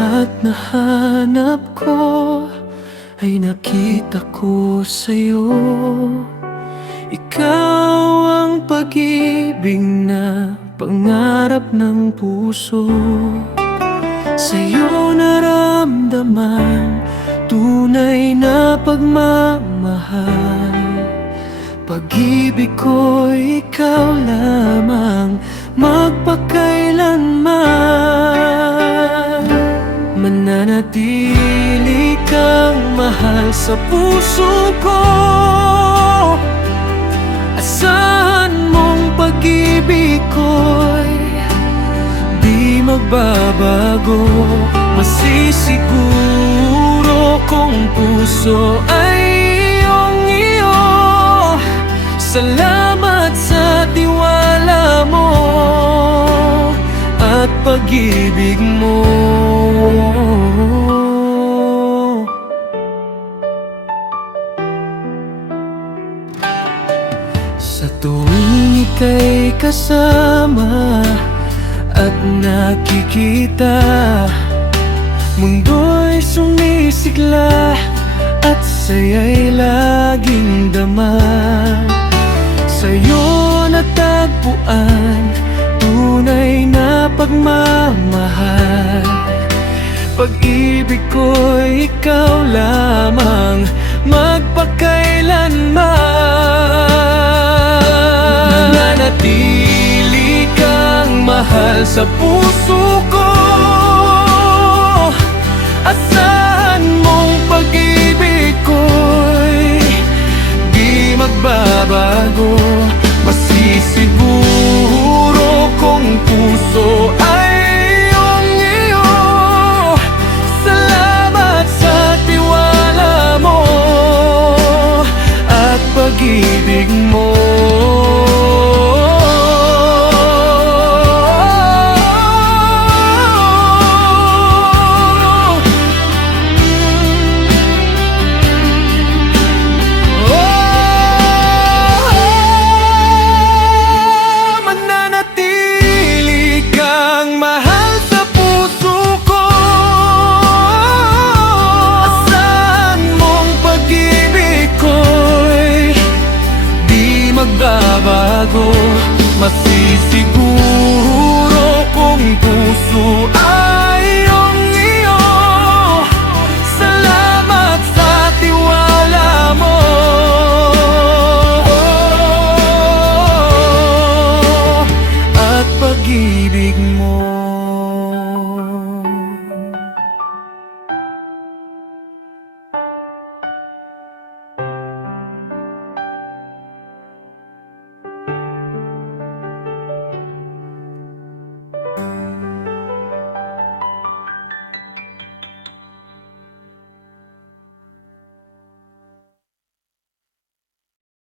lahat na hanap ko ay nakita ko sa'yo. Ikaw ang pag-ibig na pangarap ng puso. Sa'yo naramdaman tunay na pagmamahal. Pag-ibig ko'y ikaw lamang magpakailanman. Mananatili kang mahal sa puso ko. Asahan mong pag-ibig ko'y di magbabago. Masisiguro kung puso ay iyong-iyo. Salamat sa tiwala mo at pag-ibig mo. Sa tuwing ika'y kasama at nakikita, mundo'y sumisigla at saya'y laging dama. Sa'yo natagpuan tunay na pagmamahal. Pag-ibig ko'y ikaw lamang magpakailanman. Nananatili kang mahal sa puso ko. Asahan mong pag-ibig ko'y di magbabago. Masisiguro kung puso ay iyong-iyo. Salamat sa tiwala mo at pag-ibig mo. Magbabago, masisiguro